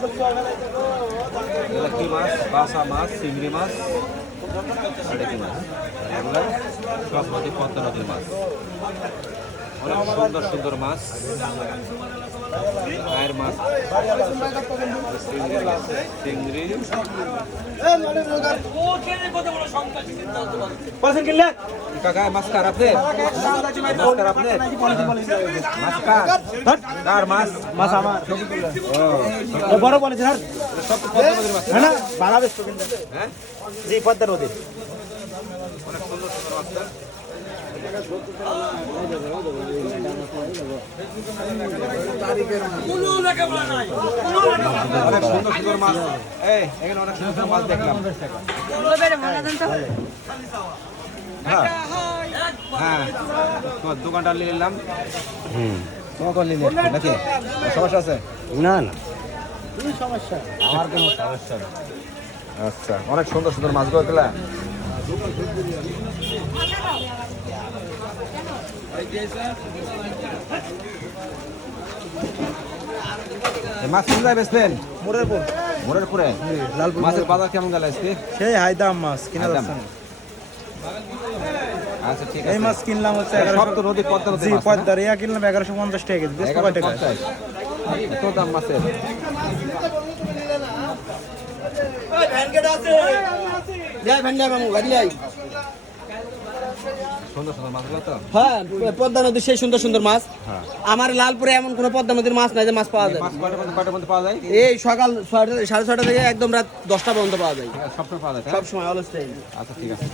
এগুলা কি মাছ? বাসা মাছ, চিংড়ি মাছ, আর কি মাছ? এগুলা সব নদী, পদ্মা নদীর মাছ। অনেক সুন্দর সুন্দর মাছ, আয়ের মাছ, চিংড়ি। কাকা মাছ কার আপনার? মাছ কার আপনার? মাছ কার? কার মাছ? মাছ আমার ও, বড় বলেছে স্যার সব তো পদ্মা নদীর মাছ। হ্যাঁ না বাংলাদেশ তো কিন্তু হ্যাঁ, জি পদ্মা নদী অনেক সুন্দর সুন্দর মাছ। অনেক সুন্দর সুন্দর মাছ। এই এখানে অনেক সুন্দর সুন্দর মাছ দেখলাম। হ্যাঁ হ্যাঁ, তোমার দোকানটা নিয়ে নিলাম। তোমার কোন নিলে নাকি সমস্যা আছে? না না আমার কোনো সমস্যা নেই। আচ্ছা, অনেক সুন্দর সুন্দর মাছগুলো গেলা। মাছ কোন জায়গায় বেচলেন? মোড়ের পর মোড়ের পুরে। লালপুর মাছের বাজার কেমন গেল আজকে? সেই হাই দাম মাছ কিনা হাই দাম। যাচ্ছে না। আচ্ছা ঠিক এই আছে। মাছ কিনলাম হচ্ছে সব তো নদী পদ্মা নদীর জি মাছ, না? পদ্মার ইয়া কিনলাম 1150 টাকা কেজি বেশ কয় টাকা 1150? এত দাম মাছের? সুন্দর সুন্দর মাছগুলো তো। হ্যাঁ পদ্মা নদীর সেই সুন্দর সুন্দর মাছ। হ্যাঁ। আমার লালপুরে এমন কোনো পদ্মা নদীর মাছ নাই যে মাছ পাওয়া যায়। মাছ কয়টার মধ্যে পাওয়া যায়? এই সকাল 6:30 থেকে একদম রাত 10টা পর্যন্ত পাওয়া যায়। সবসময় পাওয়া যায়, তাই? সব সময় অলস টাইম। আচ্ছা ঠিক আছে।